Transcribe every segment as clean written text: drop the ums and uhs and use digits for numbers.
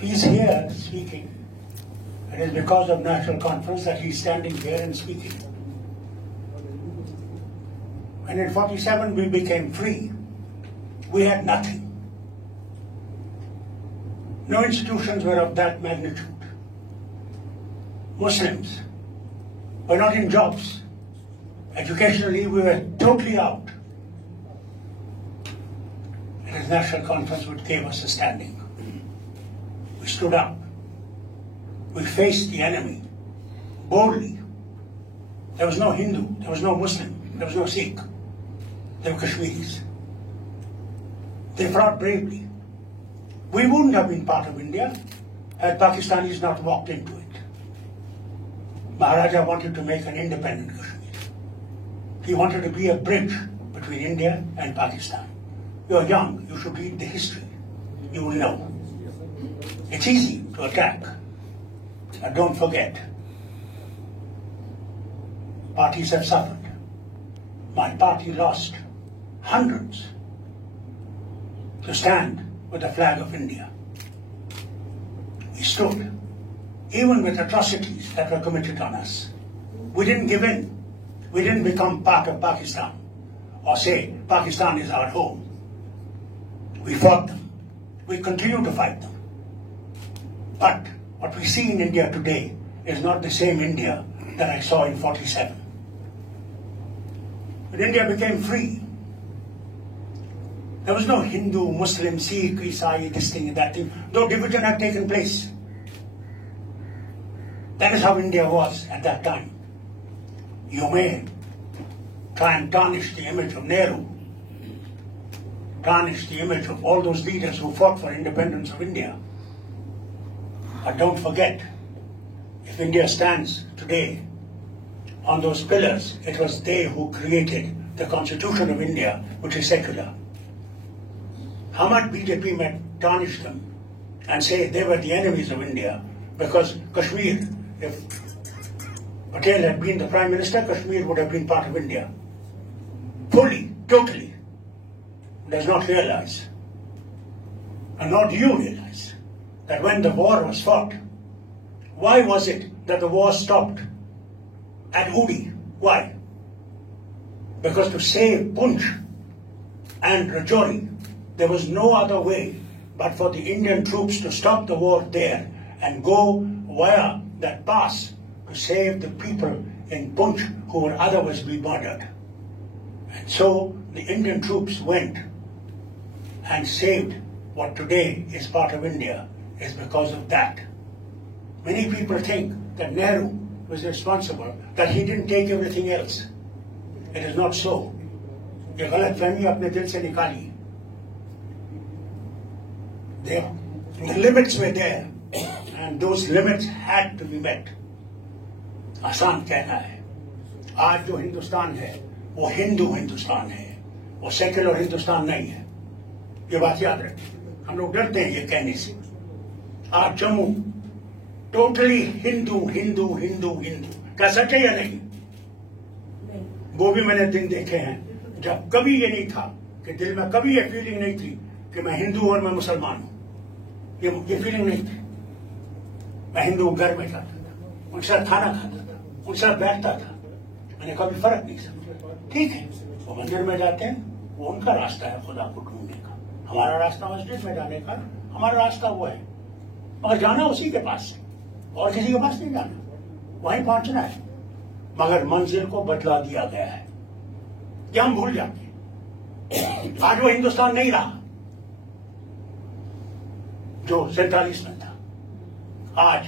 If he's here speaking, it is because of National Conference that he's standing here and speaking. And in 47 we became free. We had nothing. No institutions were of that magnitude. Muslims were not in jobs. Educationally, we were totally out. It is National Conference which gave us a standing. We stood up. We faced the enemy boldly. There was no Hindu, there was no Muslim, there was no Sikh. They were Kashmiris. They fought bravely. We wouldn't have been part of India had Pakistanis not walked into it. Maharaja wanted to make an independent Kashmir. He wanted to be a bridge between India and Pakistan. You're young, you should read the history. You will know. It's easy to attack. And don't forget, parties have suffered. My party lost hundreds to stand with the flag of India. We stood, even with atrocities that were committed on us. We didn't give in. We didn't become part of Pakistan or say Pakistan is our home. We fought them. We continue to fight them. But what we see in India today is not the same India that I saw in 47. When India became free, there was no Hindu, Muslim, Sikh, Isai, this thing and that thing. No division had taken place. That is how India was at that time. You may try and tarnish the image of Nehru, tarnish the image of all those leaders who fought for independence of India. But don't forget, if India stands today on those pillars, it was they who created the Constitution of India, which is secular. How much BJP might tarnish them and say they were the enemies of India because Kashmir, if Patel had been the Prime Minister, Kashmir would have been part of India. Fully, totally. Does not realize, and nor do you realize, that when the war was fought, why was it that the war stopped at Uri? Why? Because to save Punch and Rajouri, there was no other way but for the Indian troops to stop the war there and go via that pass to save the people in Punch who would otherwise be murdered. And so the Indian troops went and saved what today is part of India is because of that. Many people think that Nehru was responsible, that he didn't take everything else. It is not so. ये गलतफहमी अपने दिल से निकाली. The limits were there, and those limits had to be met. आसान कहना है. आज जो हिंदुस्तान है, वो हिंदू हिंदुस्तान है, वो सेक्युलर हिंदुस्तान नहीं है. ये बात याद रखें. हम लोग डरते हैं ये कहने से. आज जम्मू टोटली हिंदू हिंदू हिंदू हिंदू. क्या सच है या नहीं? वो भी मैंने दिन देखे हैं जब कभी ये नहीं था कि दिल में कभी ये फीलिंग नहीं थी कि मैं हिंदू और मैं मुसलमान हूं. ये फीलिंग नहीं थी. मैं हिंदू घर में जाता था, उनके साथ खाना खाता था, उनके साथ बैठता था. मैंने कभी फर्क नहीं समझा. ठीक है, वो मंदिर में जाते हैं, वो उनका रास्ता है खुदा को ढूंढने का. हमारा रास्ता मस्जिद में जाने का, हमारा रास्ता वो है. मगर जाना उसी के पास है, और किसी के पास नहीं जाना. वहीं पहुंचना है. मगर मंजिल को बदला दिया गया है. ये हम भूल जाते हैं. आज वो हिंदुस्तान नहीं रहा जो 47 में था. आज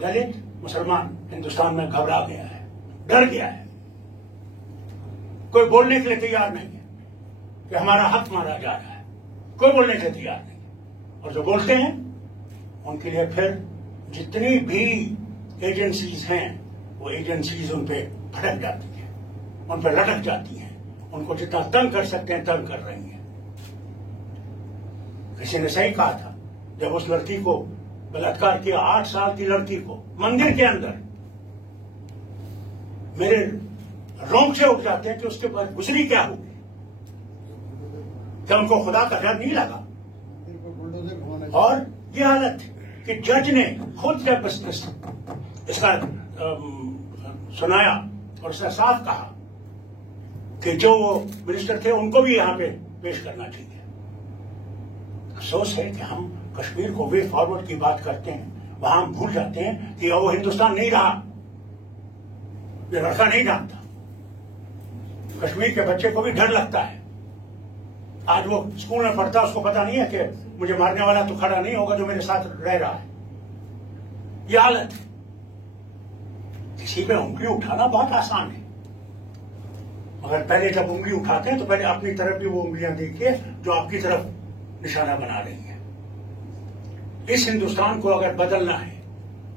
दलित मुसलमान हिंदुस्तान में घबरा गया है, डर गया है. कोई बोलने के लिए तैयार नहीं है कि हमारा हक मारा जा रहा है. कोई बोलने के लिए तैयार नहीं है. और जो बोलते हैं उनके लिए फिर जितनी भी एजेंसीज हैं वो एजेंसीज उन पे भड़क जाती हैं, उन पर लटक जाती हैं. उनको जितना तंग कर सकते हैं तंग कर रही हैं. किसी ने सही कहा था, जब उस लड़की को बलात्कार किया, 8 साल की लड़की को मंदिर के अंदर, मेरे रोंगटे उठ जाते हैं कि उसके पास गुजरी क्या होगी. क्या उनको खुदा का डर नहीं लगा? और ये हालत कि जज ने खुद जब इसका सुनाया और उसने साफ कहा कि जो वो मिनिस्टर थे उनको भी यहाँ पे पेश करना चाहिए। अफसोस है कि हम कश्मीर को वे फॉरवर्ड की बात करते हैं, वहां हम भूल जाते हैं कि वो हिंदुस्तान नहीं रहा, ये लड़का नहीं जानता। कश्मीर के बच्चे को भी डर लगता है। आज वो स्कूल में पढ़ता, उसको पता नहीं है कि मुझे मारने वाला तो खड़ा नहीं होगा जो मेरे साथ रह रहा है। ये हालत है। किसी पे उंगली उठाना बहुत आसान है, मगर पहले जब उंगली उठाते हैं तो पहले अपनी तरफ भी वो उंगलियां देखिए जो आपकी तरफ निशाना बना रही है। इस हिंदुस्तान को अगर बदलना है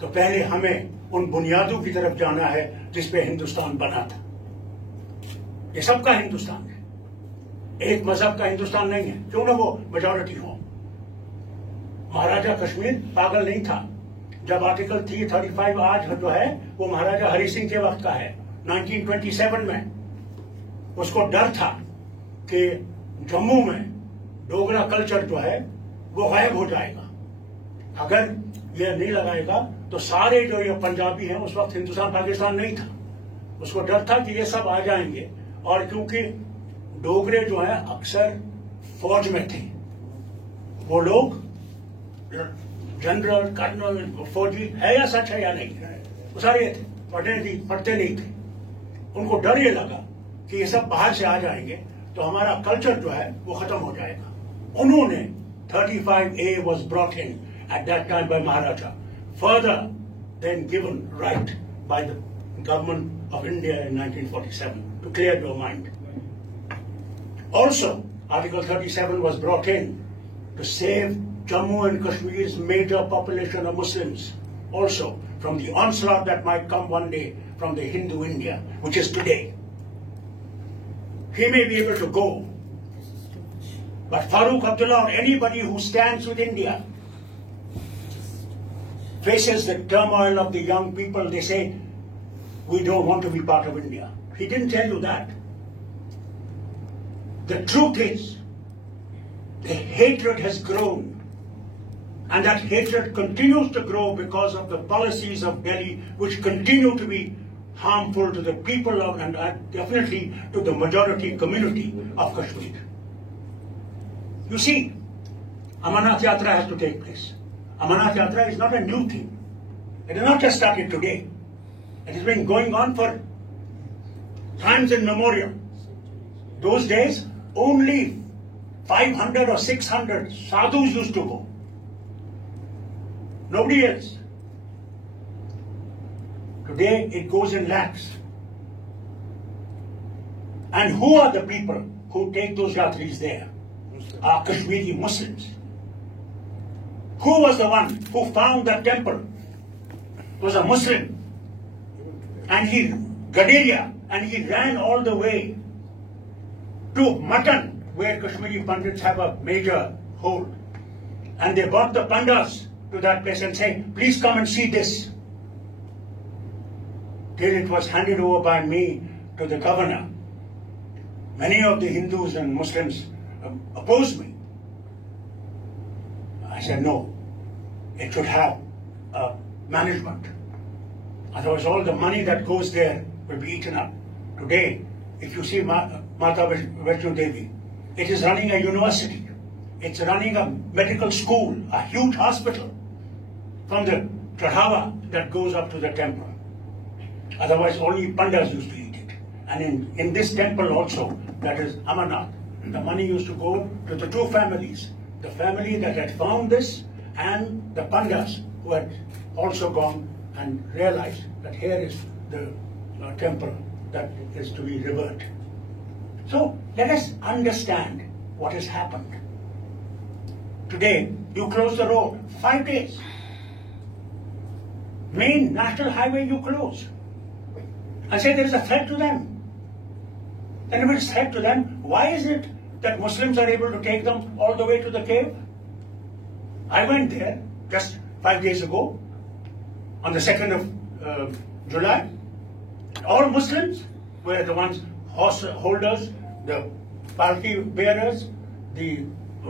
तो पहले हमें उन बुनियादों की तरफ जाना है जिस पे हिंदुस्तान बना था। ये सबका हिंदुस्तान है, एक मजहब का हिंदुस्तान नहीं है, क्यों ना वो मेजॉरिटी हो। महाराजा कश्मीर पागल नहीं था। जब आर्टिकल 335 आज जो है वो महाराजा हरि सिंह के वक्त का है, 1927 में। उसको डर था कि जम्मू में डोगरा कल्चर जो है वो गायब हो जाएगा। अगर ये नहीं लगाएगा तो सारे जो ये पंजाबी हैं, उस वक्त हिंदुस्तान पाकिस्तान नहीं था, उसको डर था कि ये सब आ जाएंगे। और क्योंकि डोगरे जो है अक्सर फौज में थे, वो लोग जनरल कर्नल फौजी है या सच है या नहीं, वो सारे थे, पढ़ते नहीं थे। उनको डर ये लगा कि ये सब बाहर से आ जाएंगे तो हमारा कल्चर जो है वो खत्म हो जाएगा। उन्होंने 35A was brought in at that time by Maharaja, further then given right by the government of India in 1947 to clear your mind. Also, Article 37 was brought in to save Jammu and Kashmir's major population of Muslims also from the onslaught that might come one day from the Hindu India, which is today. He may be able to go, but Farooq Abdullah or anybody who stands with India faces the turmoil of the young people. They say, we don't want to be part of India. He didn't tell you that. The truth is, the hatred has grown, and that hatred continues to grow because of the policies of Delhi, which continue to be harmful to the people of, and definitely to the majority community of Kashmir. You see, Amarnath Yatra has to take place. Amarnath Yatra is not a new thing. It has not just started today. It has been going on for times immemorial. Those days, only 500 or 600 sadhus used to go. Nobody else. Today it goes in lakhs. And who are the people who take those yatris there? Are Kashmiri Muslims. Who was the one who found that temple? It was a Muslim. And he, Gaderia, and he ran all the way to Mutton, where Kashmiri Pandits have a major hold. And they brought the Pandas to that place and say, please come and see this. Till it was handed over by me to the governor. Many of the Hindus and Muslims opposed me. I said, no, it should have management. Otherwise all the money that goes there will be eaten up. Today, if you see Mata Vaishno Devi, it is running a university. It's running a medical school, a huge hospital from the chadhawa that goes up to the temple. Otherwise, only Pandas used to eat it. And in this temple also, that is Amarnath, the money used to go to the two families. The family that had found this and the Pandas who had also gone and realized that here is the temple that is to be revered. So let us understand what has happened. Today, you close the road, 5 days. Main national highway you close. And say there is a threat to them. And if it is a threat to them, why is it that Muslims are able to take them all the way to the cave? I went there just 5 days ago, on the 2nd of July. All Muslims were the ones, horse holders, the palki bearers, the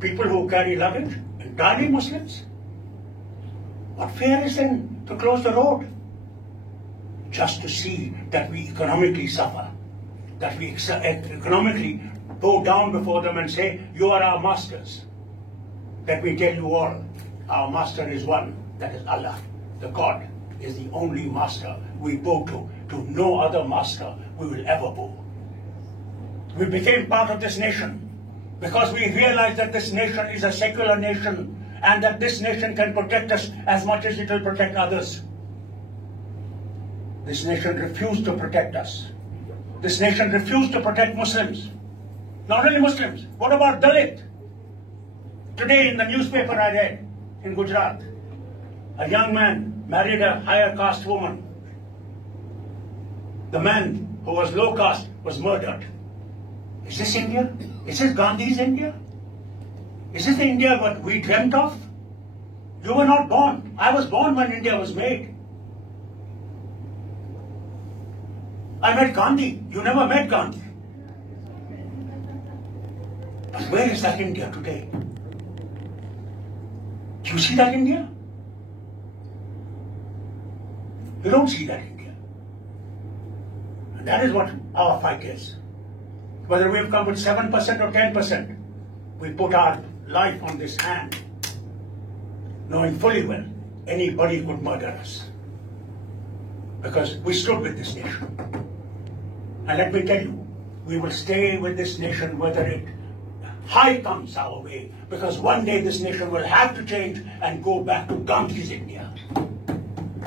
people who carry luggage, entirely Muslims. What fear is then to close the road? Just to see that we economically suffer, that we economically bow down before them and say, you are our masters. Let me tell you all, our master is one, that is Allah. The God is the only master we bow to no other master we will ever bow. We became part of this nation because we realized that this nation is a secular nation and that this nation can protect us as much as it will protect others. This nation refused to protect us. This nation refused to protect Muslims. Not only Muslims, what about Dalit? Today in the newspaper I read in Gujarat, a young man married a higher caste woman. The man who was low caste was murdered. Is this India? Is this Gandhi's India? Is this the India what we dreamt of? You were not born. I was born when India was made. I met Gandhi. You never met Gandhi. But where is that India today? Do you see that India? You don't see that India. And that is what our fight is. Whether we've come with 7% or 10%, we put our life on this hand, knowing fully well anybody could murder us. Because we stood with this nation. And let me tell you, we will stay with this nation whether it high comes our way, because one day this nation will have to change and go back to Gandhi's India,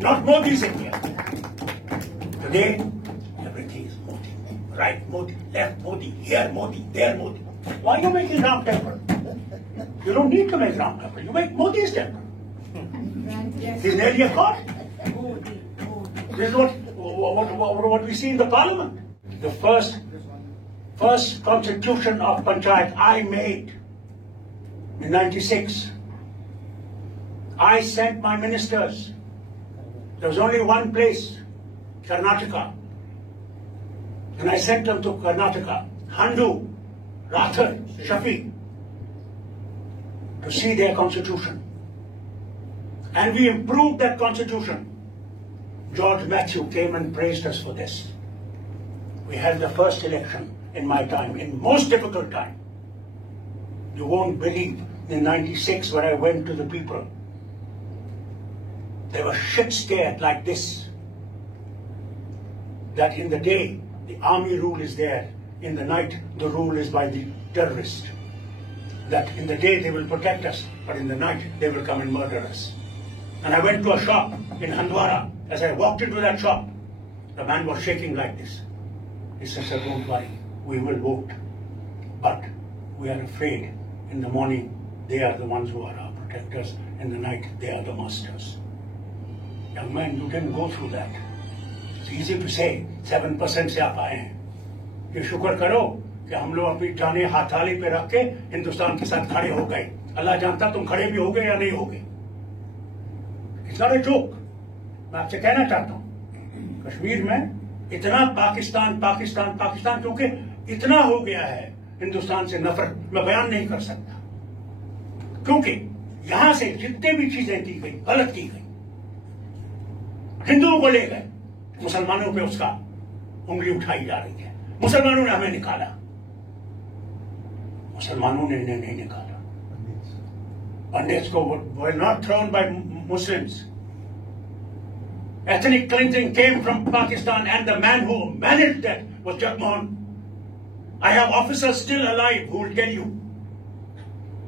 not Modi's India. Today, everything is Modi. Right Modi, left Modi, here Modi, there Modi. Why are you making Ram Temple? You don't need to make Ram Temple. You make Modi's temple. He's nearly a god. This is what we see in the parliament. The first constitution of Panchayat I made in '96. I sent my ministers. There was only one place, Karnataka. And I sent them to Karnataka, Handu, Rathod, Shafi, to see their constitution. And we improved that constitution. George Matthew came and praised us for this. We held the first election in my time, in most difficult time. You won't believe, in '96 when I went to the people, they were shit scared like this. That in the day, the army rule is there. In the night, the rule is by the terrorist. That in the day they will protect us, but in the night they will come and murder us. And I went to a shop in Handwara. As I walked into that shop, the man was shaking like this. He said, sir, don't worry, we will vote. But we are afraid. In the morning, they are the ones who are our protectors. In the night, they are the masters. Young man, you didn't go through that. It's easy to say, 7% से आप आए हैं. ये शुक्र करो कि हम लोग अपनी जाने हाथाली पे रख के हिंदुस्तान के साथ खड़े हो गए. अल्लाह जानता तुम खड़े भी होगे या नहीं होगे. It's not a joke. मैं आपसे कहना चाहता हूँ, कश्मीर में इतना पाकिस्तान क्योंकि इतना हो गया है हिंदुस्तान से नफरत, मैं बयान नहीं कर सकता. क्योंकि यहां से जितने भी चीजें की गई, गलत की गई, हिंदुओं को ले गए, मुसलमानों पे उसका उंगली उठाई जा रही है. मुसलमानों ने हमें निकाला, मुसलमानों ने इन्हें नहीं निकाला. Pandits were not thrown by Muslims. Ethnic cleansing came from Pakistan, and the man who managed that was Jagmohan. I have officers still alive who will tell you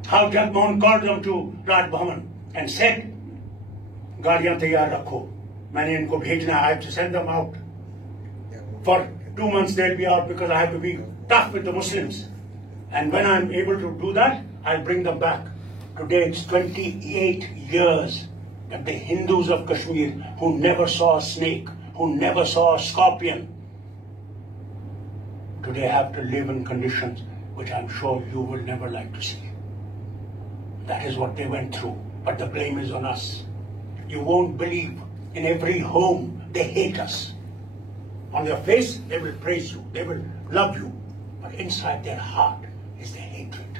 how Jagmohan called them to Raj Bhavan and said, "Gaadiyan taiyar rakho. Maine inko bhejna. I have to send them out. For 2 months they'll be out because I have to be tough with the Muslims. And when I'm able to do that, I'll bring them back." Today it's 28 years that the Hindus of Kashmir who never saw a snake, who never saw a scorpion, today have to live in conditions which I'm sure you will never like to see. That is what they went through, but the blame is on us. You won't believe, in every home they hate us. On their face they will praise you, they will love you, but inside their heart is their hatred.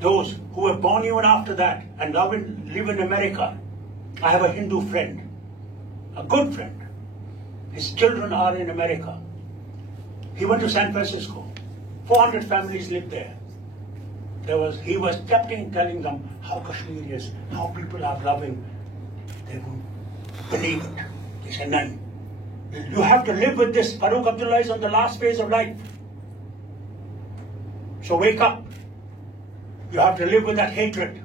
Those who were born even after that and now live in America I have a Hindu friend, a good friend. His children are in America. He went to San Francisco. 400 families lived there. He was kept telling them how Kashmir is, how people are loving. They wouldn't believe it. They said, no, you have to live with this. Farooq Abdullah is on the last phase of life. So wake up. You have to live with that hatred.